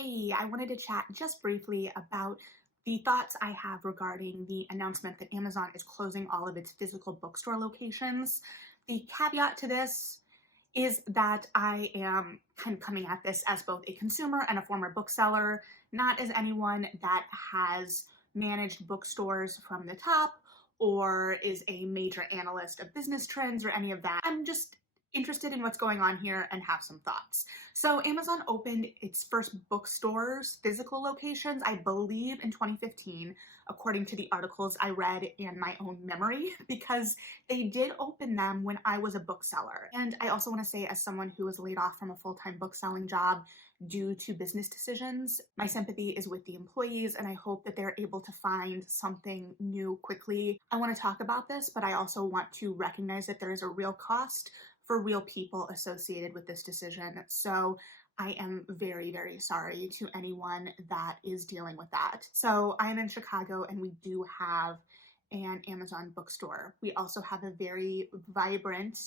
Hey, I wanted to chat just briefly about the thoughts I have regarding the announcement that Amazon is closing all of its physical bookstore locations. The caveat to this is that I am kind of coming at this as both a consumer and a former bookseller, not as anyone that has managed bookstores from the top or is a major analyst of business trends or any of that. I'm just interested in what's going on here and have some thoughts. So Amazon opened its first bookstores, physical locations, I believe in 2015, according to the articles I read and my own memory, because they did open them when I was a bookseller. And I also want to say, as someone who was laid off from a full-time bookselling job due to business decisions, my sympathy is with the employees, and I hope that they're able to find something new quickly. I want to talk about this, but I also want to recognize that there is a real cost for real people associated with this decision. So I am very, very sorry to anyone that is dealing with that. So I'm in Chicago and we do have an Amazon bookstore. We also have a very vibrant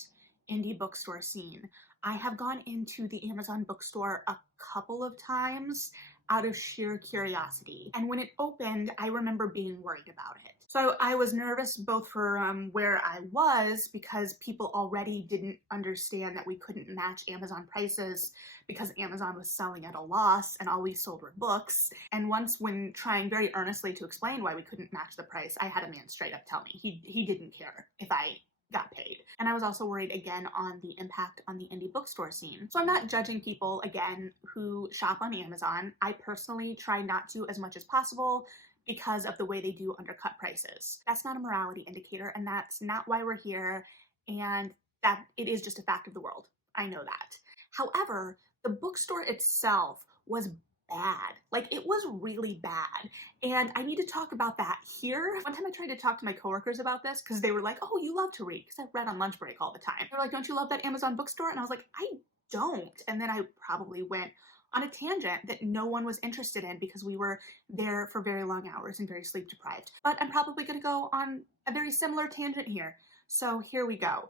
indie bookstore scene. I have gone into the Amazon bookstore a couple of times out of sheer curiosity. And when it opened, I remember being worried about it. So I was nervous both for where I was, because people already didn't understand that we couldn't match Amazon prices because Amazon was selling at a loss and all we sold were books. And once, when trying very earnestly to explain why we couldn't match the price, I had a man straight up tell me he didn't care if I got paid. And I was also worried again on the impact on the indie bookstore scene. So I'm not judging people again who shop on Amazon. I personally try not to as much as possible because of the way they do undercut prices. That's not a morality indicator, and that's not why we're here, and that it is just a fact of the world. I know that. However, the bookstore itself was bad. Like, it was really bad. And I need to talk about that here. One time I tried to talk to my coworkers about this because they were like, oh, you love to read, because I read on lunch break all the time. They're like, don't you love that Amazon bookstore? And I was like, I don't. And then I probably went on a tangent that no one was interested in because we were there for very long hours and very sleep deprived. But I'm probably going to go on a very similar tangent here. So here we go.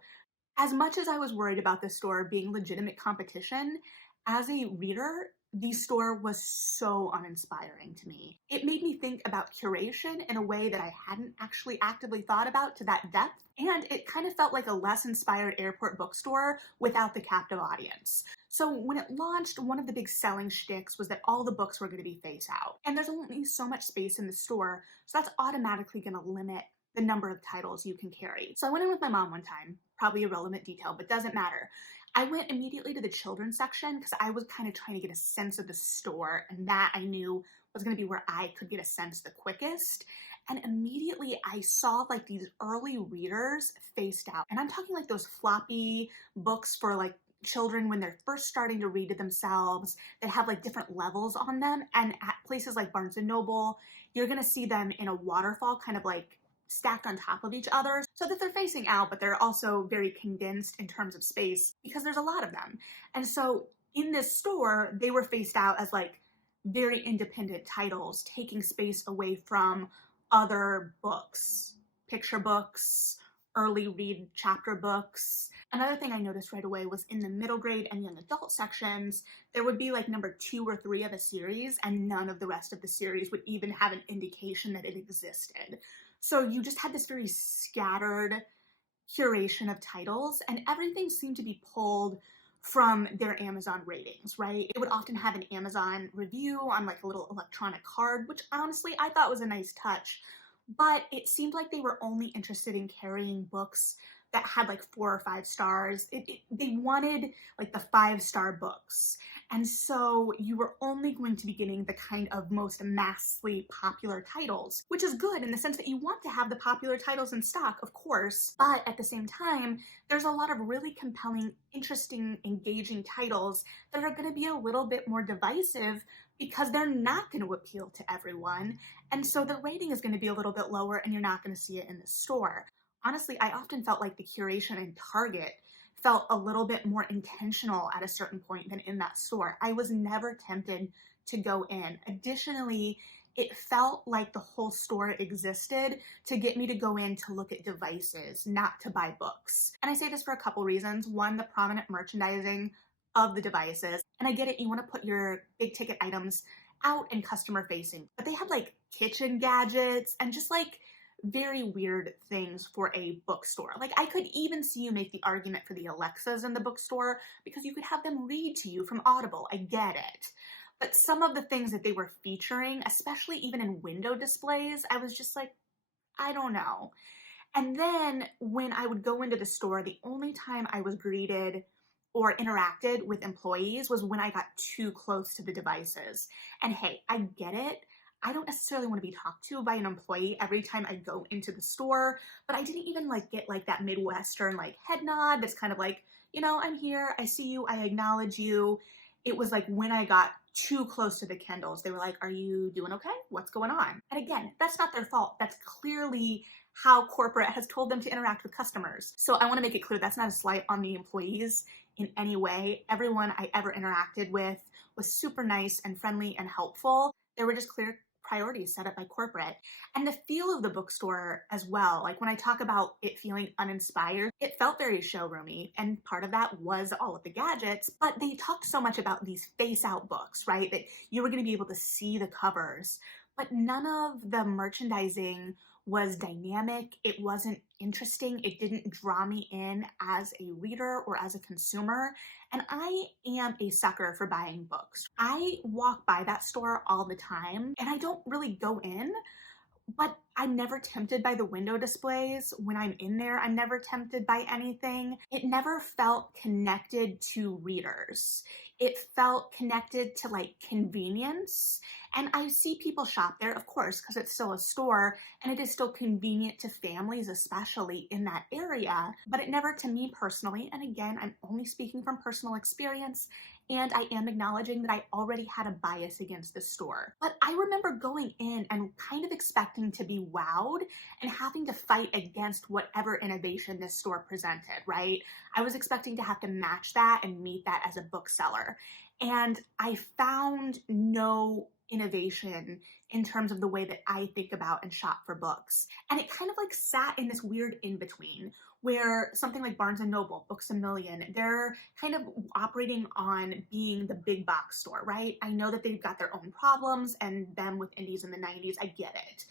As much as I was worried about this store being legitimate competition, as a reader, the store was so uninspiring to me. It made me think about curation in a way that I hadn't actually actively thought about to that depth, and it kind of felt like a less inspired airport bookstore without the captive audience. So when it launched, one of the big selling shticks was that all the books were going to be phased out. And there's only so much space in the store, so that's automatically going to limit the number of titles you can carry. So I went in with my mom one time, probably a relevant detail, but doesn't matter. I went immediately to the children's section because I was kind of trying to get a sense of the store, and that I knew was going to be where I could get a sense the quickest. And immediately I saw like these early readers faced out. And I'm talking like those floppy books for like children when they're first starting to read to themselves that have like different levels on them. And at places like Barnes & Noble, you're going to see them in a waterfall, kind of like stacked on top of each other, so that they're facing out, but they're also very condensed in terms of space because there's a lot of them. And so in this store, they were faced out as like very independent titles, taking space away from other books, picture books, early read chapter books. Another thing I noticed right away was in the middle grade and young adult sections, there would be like number 2 or 3 of a series, and none of the rest of the series would even have an indication that it existed. So you just had this very scattered curation of titles, and everything seemed to be pulled from their Amazon ratings, right? It would often have an Amazon review on like a little electronic card, which honestly I thought was a nice touch, but it seemed like they were only interested in carrying books that had like 4 or 5 stars. They wanted like the 5-star books. And so you were only going to be getting the kind of most massively popular titles, which is good in the sense that you want to have the popular titles in stock, of course, but at the same time, there's a lot of really compelling, interesting, engaging titles that are going to be a little bit more divisive because they're not going to appeal to everyone. And so the rating is going to be a little bit lower and you're not going to see it in the store. Honestly, I often felt like the curation in Target felt a little bit more intentional at a certain point than in that store. I was never tempted to go in. Additionally, it felt like the whole store existed to get me to go in to look at devices, not to buy books. And I say this for a couple reasons. One, the prominent merchandising of the devices. And I get it, you want to put your big ticket items out and customer facing, but they had like kitchen gadgets and just like very weird things for a bookstore. Like I could even see you make the argument for the Alexas in the bookstore because you could have them read to you from Audible. I get it. But some of the things that they were featuring, especially even in window displays, I was just like, I don't know. And then when I would go into the store, the only time I was greeted or interacted with employees was when I got too close to the devices. And hey, I get it. I don't necessarily want to be talked to by an employee every time I go into the store, but I didn't even like get like that Midwestern like head nod that's kind of like, I'm here, I see you, I acknowledge you. It was like when I got too close to the Kindles, they were like, are you doing okay? What's going on? And again, that's not their fault. That's clearly how corporate has told them to interact with customers. So I want to make it clear that's not a slight on the employees in any way. Everyone I ever interacted with was super nice and friendly and helpful. There were just clear priorities set up by corporate. And the feel of the bookstore as well, like when I talk about it feeling uninspired, it felt very showroomy. And part of that was all of the gadgets, but they talked so much about these face out books, right? That you were going to be able to see the covers, but none of the merchandising was dynamic. It wasn't interesting. It didn't draw me in as a reader or as a consumer. And I am a sucker for buying books. I walk by that store all the time and I don't really go in, but I'm never tempted by the window displays. When I'm in there, I'm never tempted by anything. It never felt connected to readers. It felt connected to like convenience. And I see people shop there, of course, because it's still a store and it is still convenient to families, especially in that area. But it never to me personally. And again, I'm only speaking from personal experience. And I am acknowledging that I already had a bias against the store. But I remember going in and kind of expecting to be wowed and having to fight against whatever innovation this store presented, right? I was expecting to have to match that and meet that as a bookseller. And I found no innovation in terms of the way that I think about and shop for books. And it kind of like sat in this weird in between where something like Barnes and Noble, Books A Million, they're kind of operating on being the big box store, right? I know that they've got their own problems and them with indies in the 90s, I get it.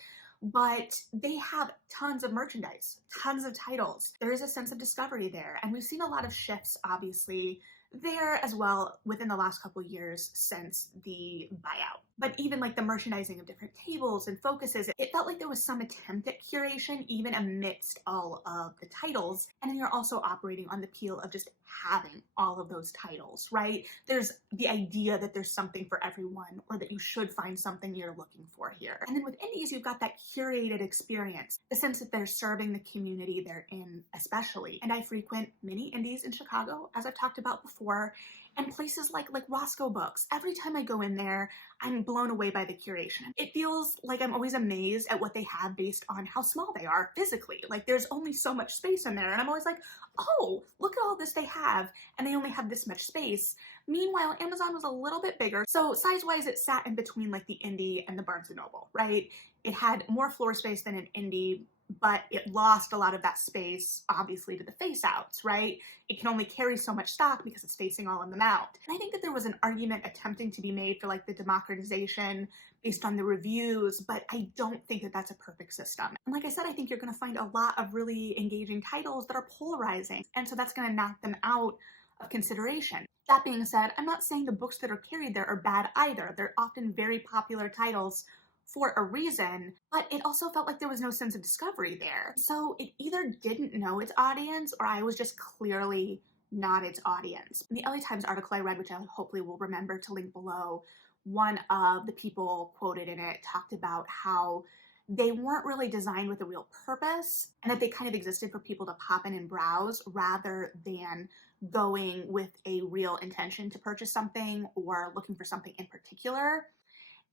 But they have tons of merchandise, tons of titles. There is a sense of discovery there. And we've seen a lot of shifts, obviously, there as well within the last couple of years since the buyout. But even like the merchandising of different tables and focuses, it felt like there was some attempt at curation even amidst all of the titles. And then you're also operating on the appeal of just having all of those titles, right? There's the idea that there's something for everyone or that you should find something you're looking for here. And then with indies, you've got that curated experience, the sense that they're serving the community they're in especially. And I frequent many indies in Chicago, as I've talked about before, and places like Roscoe Books. Every time I go in there, I'm blown away by the curation. It feels like I'm always amazed at what they have based on how small they are physically. Like there's only so much space in there. And I'm always like, oh, look at all this they have. And they only have this much space. Meanwhile, Amazon was a little bit bigger. So size-wise, it sat in between like the indie and the Barnes & Noble, right? It had more floor space than an indie, but it lost a lot of that space, obviously, to the face outs, right? It can only carry so much stock because it's facing all of them out. And I think that there was an argument attempting to be made for like the democratization based on the reviews, but I don't think that that's a perfect system. And like I said, I think you're going to find a lot of really engaging titles that are polarizing. And so that's going to knock them out of consideration. That being said, I'm not saying the books that are carried there are bad either. They're often very popular titles for a reason, but it also felt like there was no sense of discovery there. So it either didn't know its audience or I was just clearly not its audience. In the LA Times article I read, which I hopefully will remember to link below, one of the people quoted in it talked about how they weren't really designed with a real purpose and that they kind of existed for people to pop in and browse rather than going with a real intention to purchase something or looking for something in particular.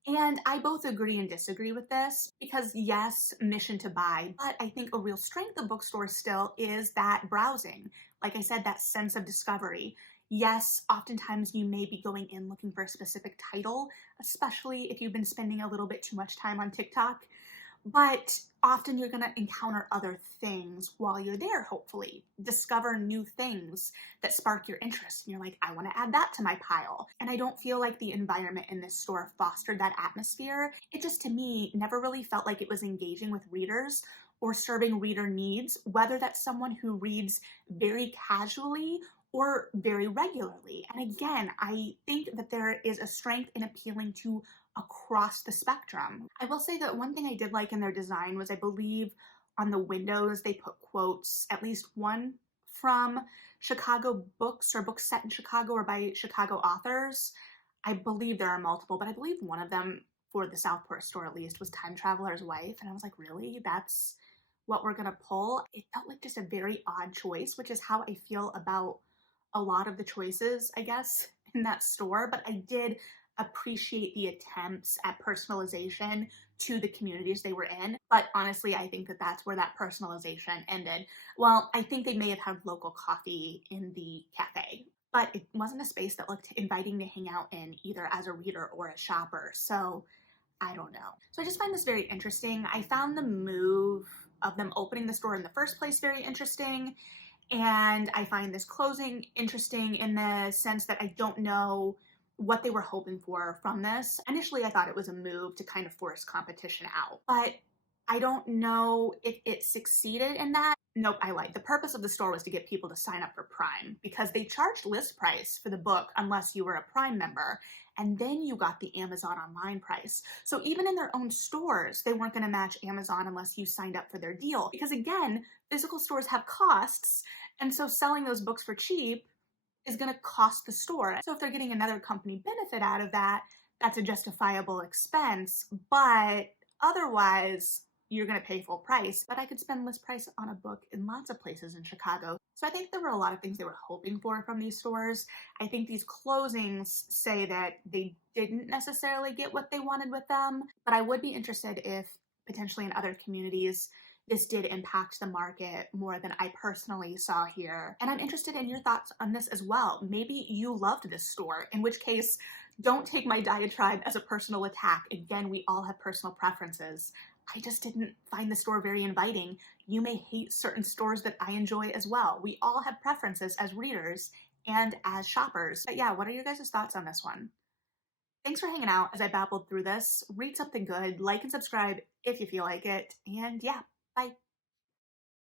And I both agree and disagree with this because yes, mission to buy, but I think a real strength of bookstores still is that browsing. Like I said, that sense of discovery. Yes, oftentimes you may be going in looking for a specific title, especially if you've been spending a little bit too much time on TikTok. but often you're going to encounter other things while you're there, hopefully. Discover new things that spark your interest. And you're like, I want to add that to my pile. And I don't feel like the environment in this store fostered that atmosphere. It just, to me, never really felt like it was engaging with readers or serving reader needs, whether that's someone who reads very casually or very regularly. And again, I think that there is a strength in appealing to across the spectrum. I will say that one thing I did like in their design was, I believe, on the windows they put quotes, at least one from Chicago books or books set in Chicago or by Chicago authors. I believe there are multiple, but I believe one of them, for the Southport store at least, was Time Traveler's Wife. And I was like, really? That's what we're gonna pull? It felt like just a very odd choice, which is how I feel about a lot of the choices, I guess, in that store. But I did appreciate the attempts at personalization to the communities they were in. But honestly, I think that that's where that personalization ended. Well, I think they may have had local coffee in the cafe, but it wasn't a space that looked inviting to hang out in, either as a reader or a shopper. So I don't know. So I just find this very interesting. I found the move of them opening the store in the first place very interesting. And I find this closing interesting in the sense that I don't know what they were hoping for from this. Initially, I thought it was a move to kind of force competition out, but I don't know if it succeeded in that. Nope, I lied. The purpose of the store was to get people to sign up for Prime, because they charged list price for the book unless you were a Prime member, and then you got the Amazon online price. So even in their own stores, they weren't going to match Amazon unless you signed up for their deal. Because again, physical stores have costs, and so selling those books for cheap is going to cost the store. So if they're getting another company benefit out of that, that's a justifiable expense. But otherwise, you're going to pay full price. But I could spend list price on a book in lots of places in Chicago. So I think there were a lot of things they were hoping for from these stores. I think these closings say that they didn't necessarily get what they wanted with them. But I would be interested if potentially in other communities this did impact the market more than I personally saw here. And I'm interested in your thoughts on this as well. Maybe you loved this store, in which case, don't take my diatribe as a personal attack. Again, we all have personal preferences. I just didn't find the store very inviting. You may hate certain stores that I enjoy as well. We all have preferences as readers and as shoppers. But yeah, what are your guys' thoughts on this one? Thanks for hanging out as I babbled through this. Read something good, like and subscribe if you feel like it, and yeah, bye.